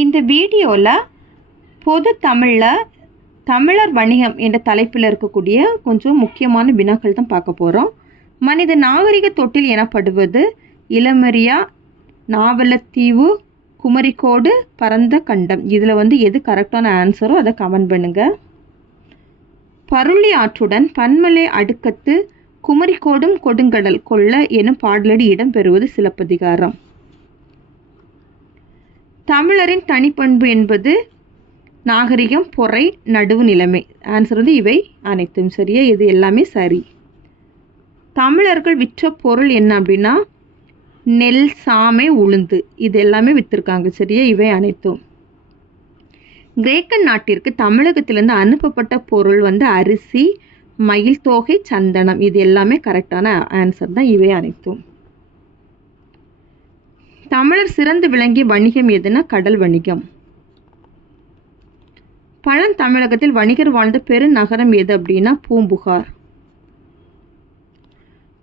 இந்த வீடியோவில் பொது தமிழில் தமிழர் வணிகம் என்ற தலைப்பில் இருக்கக்கூடிய கொஞ்சம் முக்கியமான வினாக்கள் தான் பார்க்க போகிறோம். மனித நாகரிக தொட்டில் எனப்படுவது இளமரியா, நாவலத்தீவு, குமரிக்கோடு, பரந்த கண்டம். இதில் எது கரெக்டான ஆன்சரோ அதை கமெண்ட் பண்ணுங்கள். பருளி ஆற்றுடன் பன்மலை அடுக்கத்து குமரிக்கோடும் கொடுங்கடல் கொள்ள எனும் பாடலடி இடம்பெறுவது சிலப்பதிகாரம். தமிழரின் தனிப்பண்பு என்பது நாகரிகம், பொறை, நடுவு நிலைமை. ஆன்சர் இவை அனைத்தும் சரியா? இது எல்லாமே சரி. தமிழர்கள் விற்ற பொருள் என்ன அப்படின்னா நெல், சாமை, உளுந்து. இது எல்லாமே விற்றுருக்காங்க சரியா? இவை அனைத்தும். கிரேக்க நாட்டிற்கு தமிழகத்திலிருந்து அனுப்பப்பட்ட பொருள் அரிசி, மயில் தோகை, சந்தனம். இது எல்லாமே கரெக்டான ஆன்சர் தான். இவை அனைத்தும். தமிழர் சிறந்து விளங்கிய வணிகம் எதுனா கடல் வணிகம். பழந்தமிழகத்தில் வணிகர் வாழ்ந்த பெருநகரம் எது அப்படின்னா பூம்புகார்.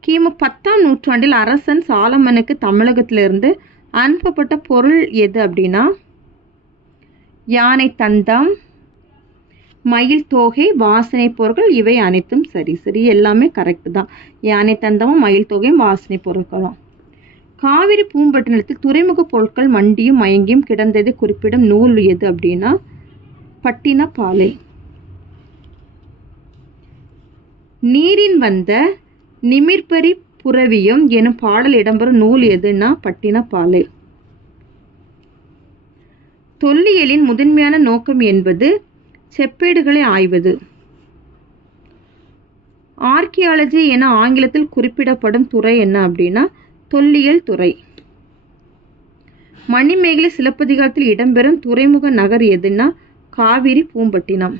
கிமு 10ஆம் நூற்றாண்டில் அரசன் சாலமனுக்கு தமிழகத்திலிருந்து அனுப்பப்பட்ட பொருள் எது அப்படின்னா யானை தந்தம், மயில் தோகை, வாசனை பொருட்கள். இவை அனைத்தும் சரி. எல்லாமே கரெக்டு தான். யானை தந்தமும் மயில் தோகையும் வாசனை பொருட்களும். காவிரி பூம்பட்டினத்தில் துறைமுக பொருட்கள் மண்டியும் மயங்கியும் கிடந்ததை குறிப்பிடும் நூல் எது அப்படின்னா பட்டினப்பாலை. நீரின் வந்த நிமிர்பரி புரவியும் எனும் பாடல் இடம்பெறும் நூல் எதுன்னா பட்டினப்பாலை. தொல்லியலின் முதன்மையான நோக்கம் என்பது செப்பேடுகளை ஆய்வது. ஆர்கியாலஜி என ஆங்கிலத்தில் குறிப்பிடப்படும் துறை என்ன அப்படின்னா தொல்லியல் துறை. மணிமேகலை சிலப்பதிகாரத்தில் இடம்பெறும் துறைமுக நகர் எதுன்னா காவிரி பூம்பட்டினம்.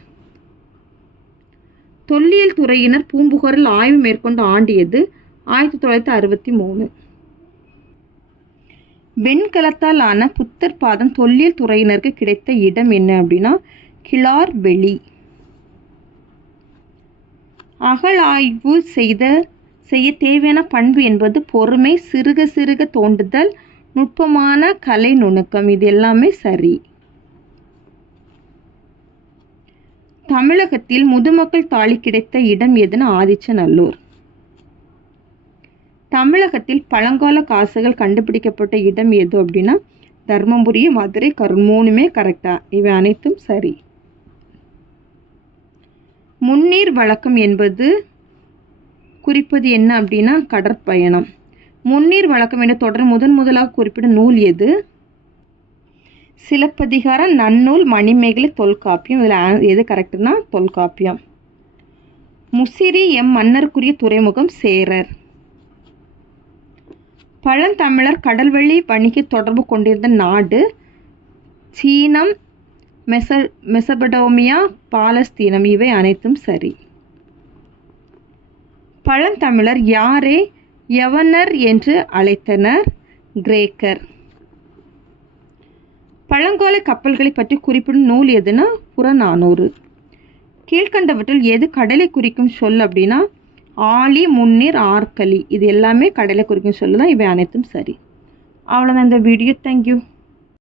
தொல்லியல் துறையினர் பூம்புகாரில் ஆய்வு மேற்கொண்ட ஆண்டு எது? 1963. வெண்கலத்தால் ஆன புத்தர் பாதம் தொல்லியல் துறையினருக்கு கிடைத்த இடம் என்ன அப்படின்னா கிளார் வெளி. அகழாய்வு செய்ய தேவையான பண்பு என்பது பொறுமை, சிறுக சிறுக தோண்டுதல், நுட்பமான கலை நுணுக்கம். இது எல்லாமே சரி. தமிழகத்தில் முதுமக்கள் தாலி கிடைத்த இடம் எதுனா ஆதிச்சநல்லூர். தமிழகத்தில் பழங்கால காசுகள் கண்டுபிடிக்கப்பட்ட இடம் எது அப்படின்னா தர்மபுரி, மதுரை, கரூர். மூணுமே கரெக்டா? இவை அனைத்தும் சரி. முன்னீர் வழக்கம் என்பது குறிப்பது என்ன அப்படின்னா கடற்பயணம். முன்னீர் வழக்கம் என்ற தொடர் முதலாக குறிப்பிடும் நூல் எது? சிலப்பதிகாரம், நன்னூல், மணிமேகலை, தொல்காப்பியம். இதில் எது கரெக்டுனா தொல்காப்பியம். முசிறி மன்னருக்குரிய துறைமுகம் சேரர். பழந்தமிழர் கடல்வழி வணிக தொடர்பு கொண்டிருந்த நாடு சீனம், மெசபடோமியா, பாலஸ்தீனம். இவை அனைத்தும் சரி. பழந்தமிழர் யாரை யவனர் என்று அழைத்தனர்? கிரேக்கர். பழங்கால கப்பல்களை பற்றி குறிப்பிடும் நூல் எதுனா புறநானூறு. கீழ்கண்டவற்றில் எது கடலை குறிக்கும் சொல் அப்படின்னா ஆழி, முன்னீர், ஆற்களி. இது எல்லாமே கடலை குறிக்கும் சொல்லு தான். இவை அனைத்தும் சரி. அவ்வளோதான் இந்த வீடியோ. தேங்க்யூ.